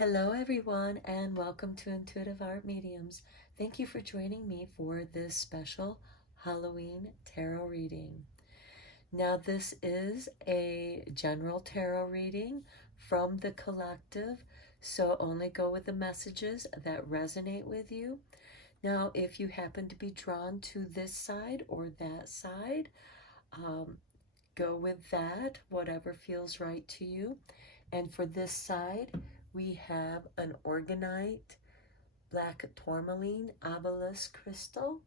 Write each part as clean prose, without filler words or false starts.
Hello, everyone, and welcome to Intuitive Art Mediums. Thank you for joining me for this special Halloween tarot reading. Now, this is a general tarot reading from the collective, so only go with the messages that resonate with you. Now, if you happen to be drawn to this side or that side, go with that, whatever feels right to you. And for this side, we have an Orgonite black tourmaline obelisk crystal.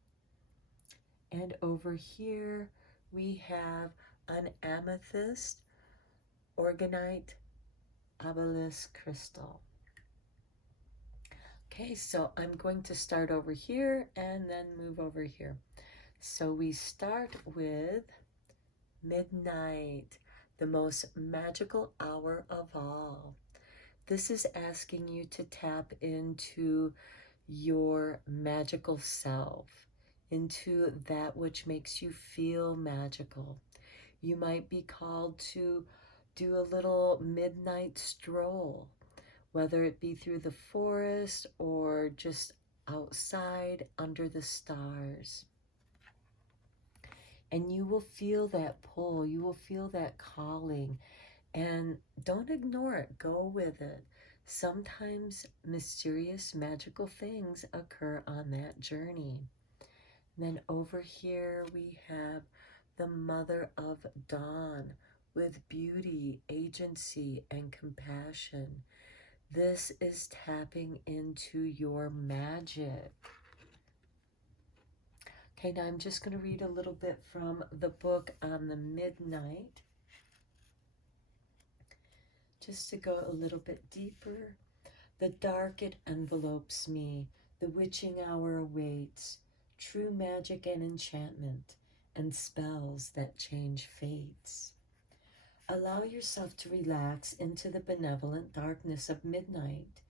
And over here, we have an amethyst Orgonite obelisk crystal. Okay, so I'm going to start over here and then move over here. So we start with midnight, the most magical hour of all. This is asking you to tap into your magical self, into that which makes you feel magical. You might be called to do a little midnight stroll, whether it be through the forest or just outside under the stars. And you will feel that pull, you will feel that calling, and don't ignore it, go with it. Sometimes mysterious, magical things occur on that journey. And then over here we have the Mother of Dawn with beauty, agency, and compassion. This is tapping into your magic. Okay, now I'm just going to read a little bit from the book on the midnight, just to go a little bit deeper. The dark it envelopes me, the witching hour awaits, true magic and enchantment, and spells that change fates. Allow yourself to relax into the benevolent darkness of midnight.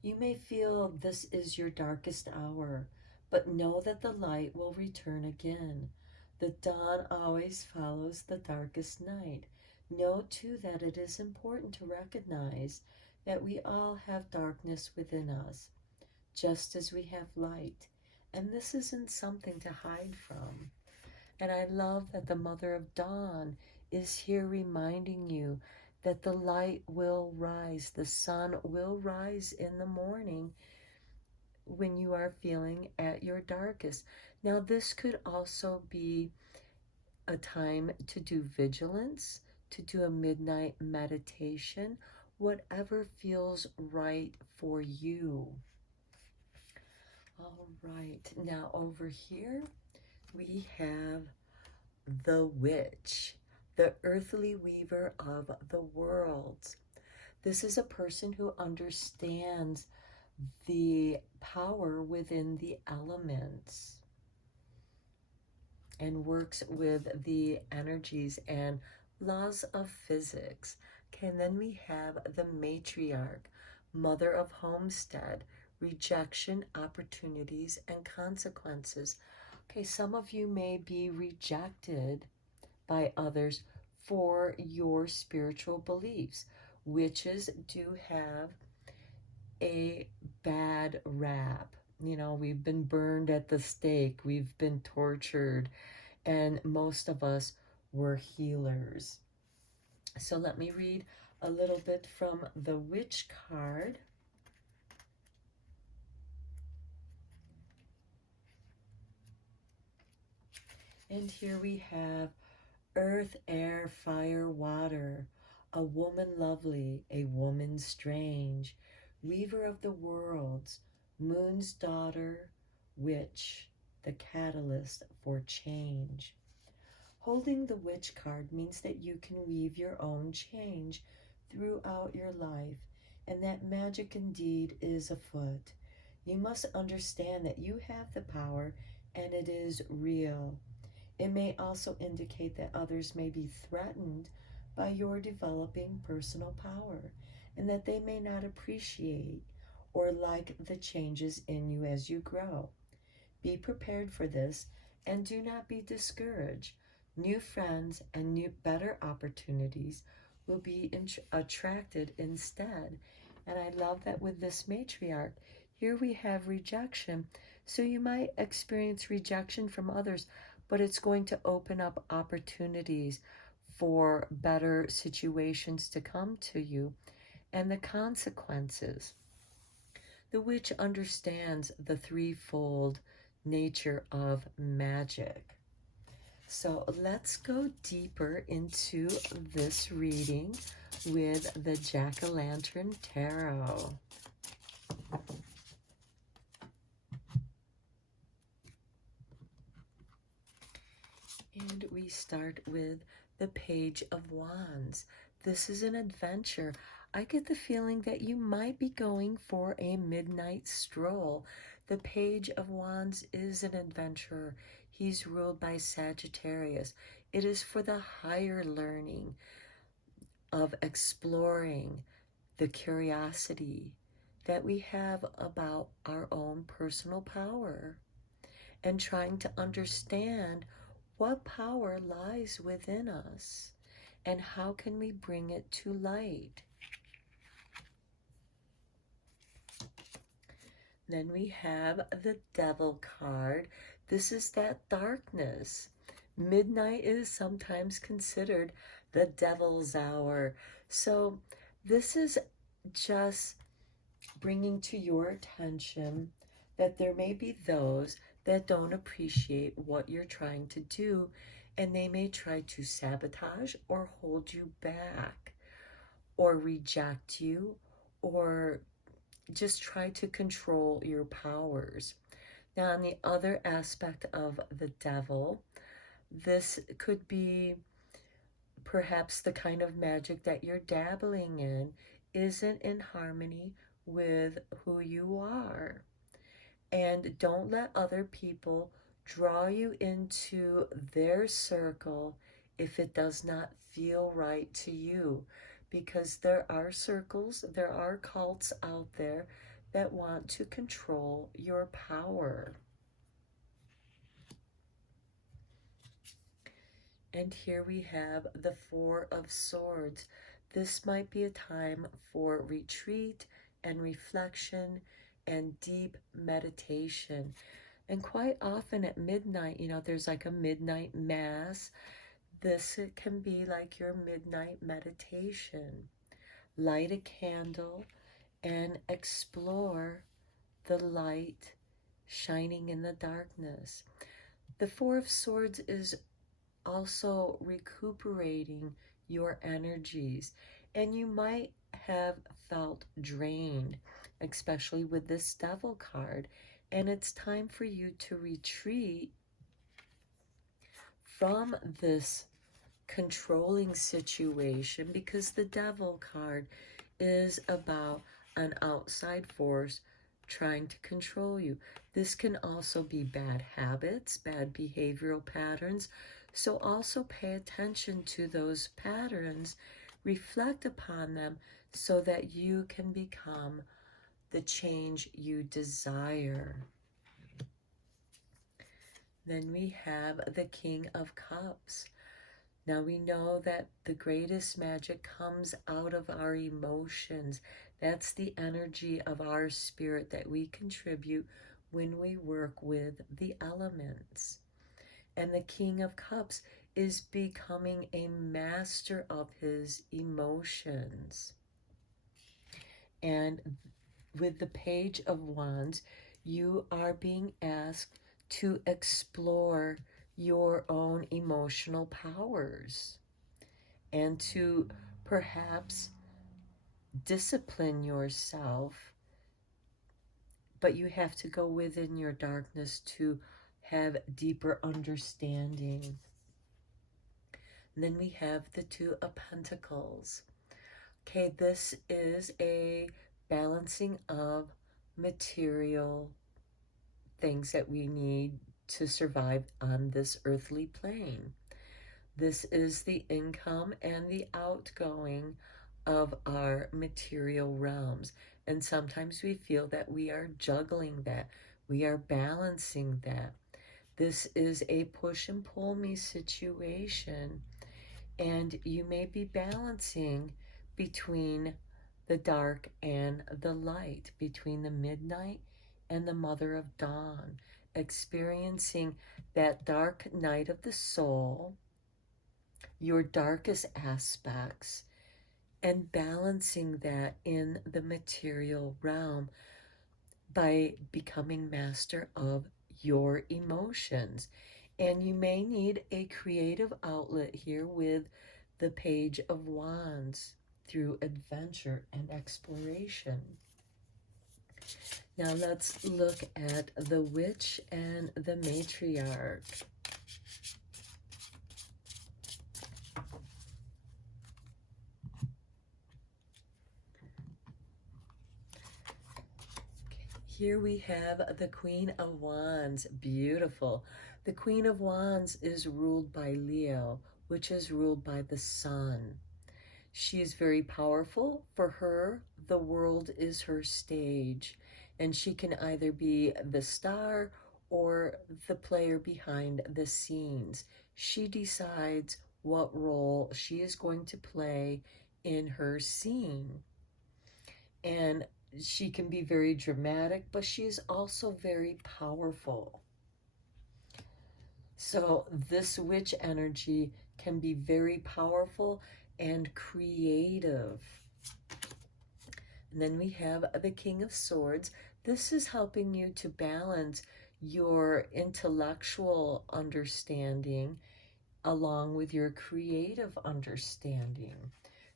You may feel this is your darkest hour, but know that the light will return again. The dawn always follows the darkest night. Know too that it is important to recognize that we all have darkness within us, just as we have light, and this isn't something to hide from. And I love that the Mother of Dawn is here reminding you that the light will rise, the sun will rise in the morning when you are feeling at your darkest. Now, this could also be a time to do vigilance, to do a midnight meditation, whatever feels right for you. All right, now over here we have the witch, the earthly weaver of the worlds. This is a person who understands the power within the elements and works with the energies and laws of physics. Okay, and then we have the matriarch, mother of homestead, rejection, opportunities, and consequences. Okay, some of you may be rejected by others for your spiritual beliefs. Witches do have a bad rap. You know, we've been burned at the stake, we've been tortured, and most of us were healers. So let me read a little bit from the Witch card. And here we have earth, air, fire, water, a woman lovely, a woman strange, weaver of the worlds, moon's daughter, witch, the catalyst for change. Holding the witch card means that you can weave your own change throughout your life, and that magic indeed is afoot. You must understand that you have the power and it is real. It may also indicate that others may be threatened by your developing personal power and that they may not appreciate or like the changes in you as you grow. Be prepared for this and do not be discouraged. New friends and better opportunities will be attracted instead, And I love that with this matriarch. Here we have rejection. So you might experience rejection from others, but it's going to open up opportunities for better situations to come to you. And the consequences. The witch understands the threefold nature of magic. So let's go deeper into this reading with the Jack-o'-lantern Tarot. And we start with the Page of Wands. This is an adventure. I get the feeling that you might be going for a midnight stroll. The Page of Wands is an adventurer. He's ruled by Sagittarius. It is for the higher learning of exploring the curiosity that we have about our own personal power and trying to understand what power lies within us and how can we bring it to light. Then we have the Devil card. This is that darkness. Midnight is sometimes considered the devil's hour. So this is just bringing to your attention that there may be those that don't appreciate what you're trying to do, and they may try to sabotage or hold you back or reject you or just try to control your powers. Now, on the other aspect of the devil, this could be perhaps the kind of magic that you're dabbling in isn't in harmony with who you are. And don't let other people draw you into their circle if it does not feel right to you. Because there are circles, there are cults out there that want to control your power. And here we have the Four of Swords. This might be a time for retreat and reflection and deep meditation. And quite often at midnight, you know, there's like a midnight mass. This can be like your midnight meditation. Light a candle and explore the light shining in the darkness. The Four of Swords is also recuperating your energies, and you might have felt drained, especially with this Devil card, and it's time for you to retreat from this controlling situation, because the Devil card is about an outside force trying to control you. This can also be bad habits, bad behavioral patterns. So also pay attention to those patterns, reflect upon them so that you can become the change you desire. Then we have the King of Cups. Now we know that the greatest magic comes out of our emotions. That's the energy of our spirit that we contribute when we work with the elements. And the King of Cups is becoming a master of his emotions. And with the Page of Wands, you are being asked to explore your own emotional powers and to perhaps discipline yourself, but you have to go within your darkness to have deeper understanding. And then we have the Two of Pentacles. Okay, this is a balancing of material things that we need to survive on this earthly plane. This is the income and the outgoing of our material realms. And sometimes we feel that we are juggling that. We are balancing that. This is a push and pull me situation. And you may be balancing between the dark and the light, between the midnight and the mother of dawn, experiencing that dark night of the soul, your darkest aspects, and balancing that in the material realm by becoming master of your emotions. And you may need a creative outlet here with the Page of Wands through adventure and exploration. Now let's look at the Witch and the Matriarch. Here we have the Queen of Wands. Beautiful. The Queen of Wands is ruled by Leo, which is ruled by the sun. She is very powerful. For her, the world is her stage, and she can either be the star or the player behind the scenes. She decides what role she is going to play in her scene. And she can be very dramatic, but she is also very powerful. So this witch energy can be very powerful and creative. And then we have the King of Swords. This is helping you to balance your intellectual understanding along with your creative understanding.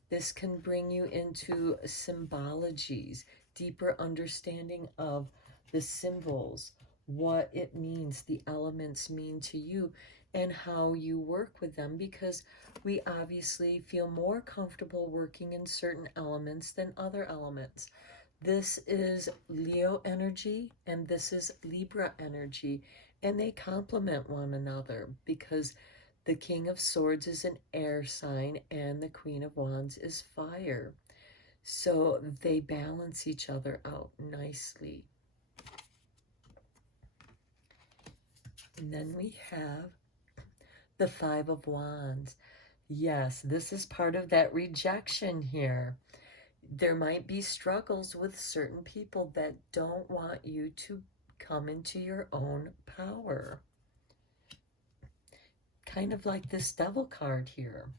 This can bring you into symbologies, deeper understanding of the symbols, what it means, the elements mean to you, and how you work with them, because we obviously feel more comfortable working in certain elements than other elements. This is Leo energy and this is Libra energy, and they complement one another because the King of Swords is an air sign and the Queen of Wands is fire. So they balance each other out nicely. And then we have the Five of Wands. Yes, this is part of that rejection here. There might be struggles with certain people that don't want you to come into your own power. Kind of like this Devil card here.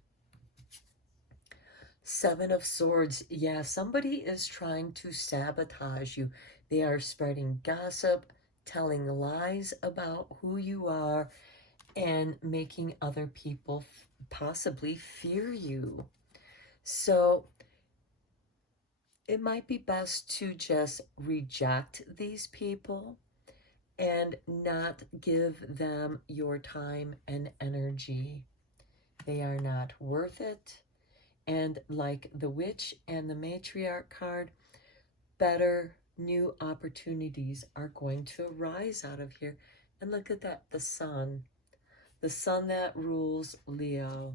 Seven of Swords. Yeah, somebody is trying to sabotage you. They are spreading gossip, telling lies about who you are, and making other people possibly fear you. So it might be best to just reject these people and not give them your time and energy. They are not worth it. And like the Witch and the Matriarch card, better new opportunities are going to arise out of here. And look at that, the sun. The sun that rules Leo.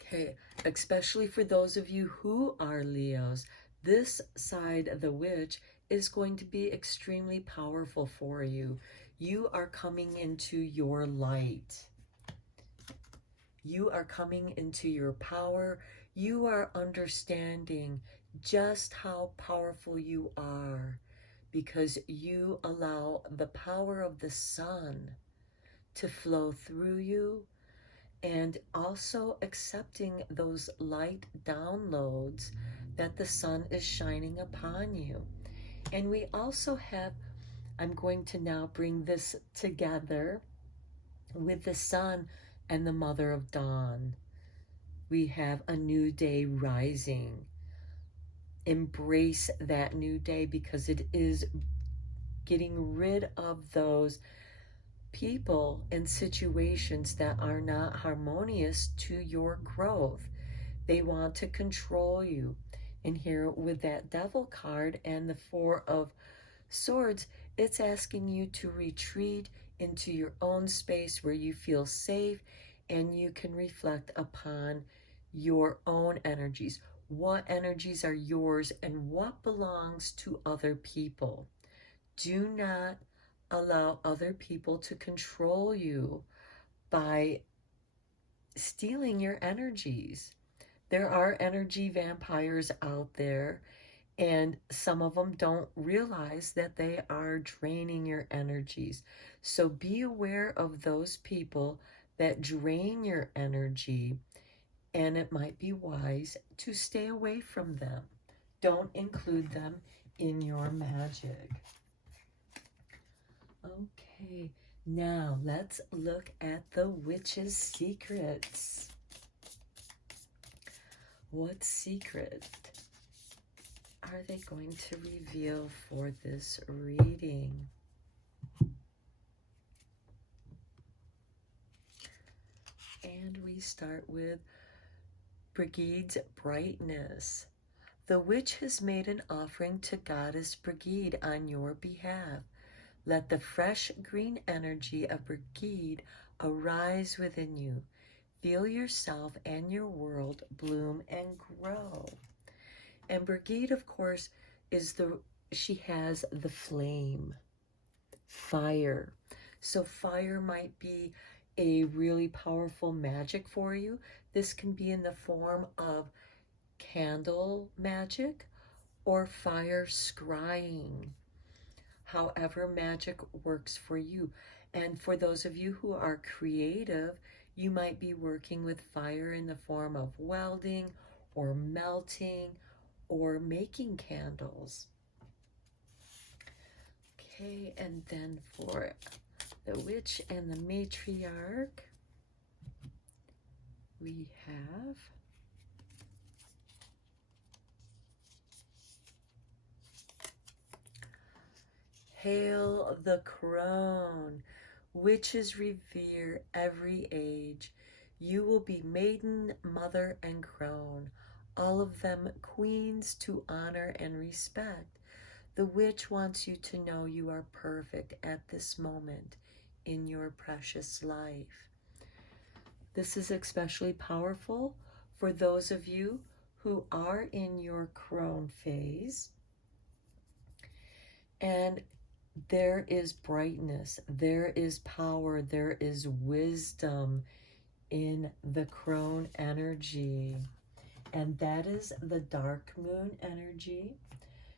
Okay, especially for those of you who are Leos, this side of the Witch is going to be extremely powerful for you. You are coming into your light. You are coming into your power. You are understanding just how powerful you are because you allow the power of the sun to flow through you, and also accepting those light downloads that the sun is shining upon you. And we also have, I'm going to now bring this together with the sun and the mother of dawn. We have a new day rising. Embrace that new day because it is getting rid of those people and situations that are not harmonious to your growth. They want to control you. And here with that Devil card and the Four of Swords, it's asking you to retreat into your own space where you feel safe and you can reflect upon your own energies. What energies are yours and what belongs to other people? Do not allow other people to control you by stealing your energies. There are energy vampires out there, and some of them don't realize that they are draining your energies. So be aware of those people that drain your energy, and it might be wise to stay away from them. Don't include them in your magic. Okay, now let's look at the witch's secrets. What secret are they going to reveal for this reading? And we start with Brigide's brightness. The witch has made an offering to Goddess Brigide on your behalf. Let the fresh green energy of Brigide arise within you. Feel yourself and your world bloom and grow. And Brigide, of course, she has the flame, fire. So fire might be a really powerful magic for you. This can be in the form of candle magic or fire scrying. However magic works for you. And for those of you who are creative, you might be working with fire in the form of welding or melting or making candles. Okay, and then for the witch and the matriarch, we have Hail the crone. Witches revere every age. You will be maiden, mother, and crone, all of them queens to honor and respect. The witch wants you to know you are perfect at this moment in your precious life. This is especially powerful for those of you who are in your crone phase. And there is brightness, there is power, there is wisdom in the crone energy. And that is the dark moon energy.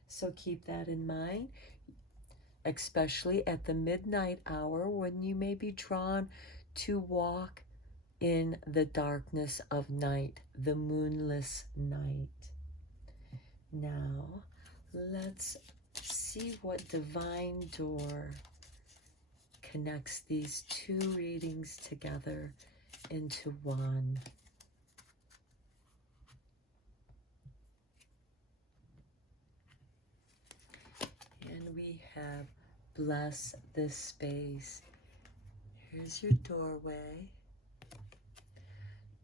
So keep that in mind, especially at the midnight hour when you may be drawn to walk in the darkness of night, the moonless night. Now, let's see what divine door connects these two readings together into one. And we have bless this space. Here's your doorway.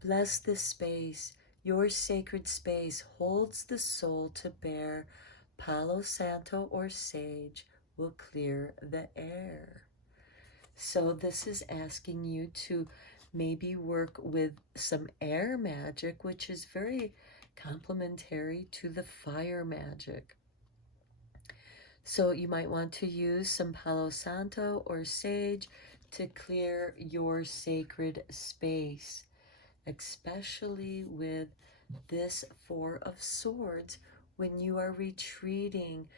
Bless this space. Your sacred space holds the soul to bear. Palo Santo or sage will clear the air. So this is asking you to maybe work with some air magic, which is very complementary to the fire magic. So you might want to use some Palo Santo or sage to clear your sacred space, especially with this Four of Swords when you are retreating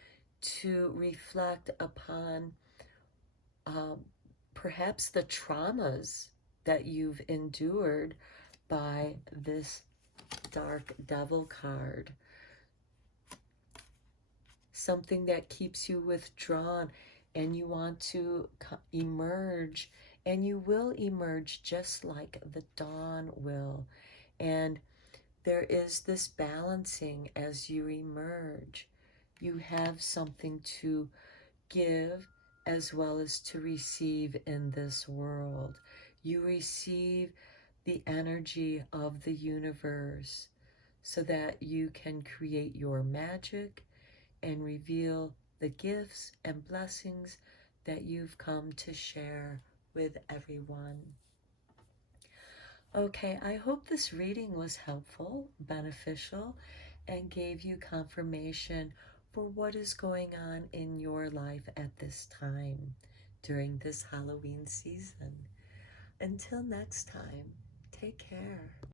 to reflect upon perhaps the traumas that you've endured by this Dark Devil card. Something that keeps you withdrawn and you want to emerge, and you will emerge just like the dawn will. And there is this balancing as you emerge. You have something to give as well as to receive in this world. You receive the energy of the universe so that you can create your magic and reveal the gifts and blessings that you've come to share with everyone. Okay, I hope this reading was helpful, beneficial, and gave you confirmation for what is going on in your life at this time during this Halloween season. Until next time, take care.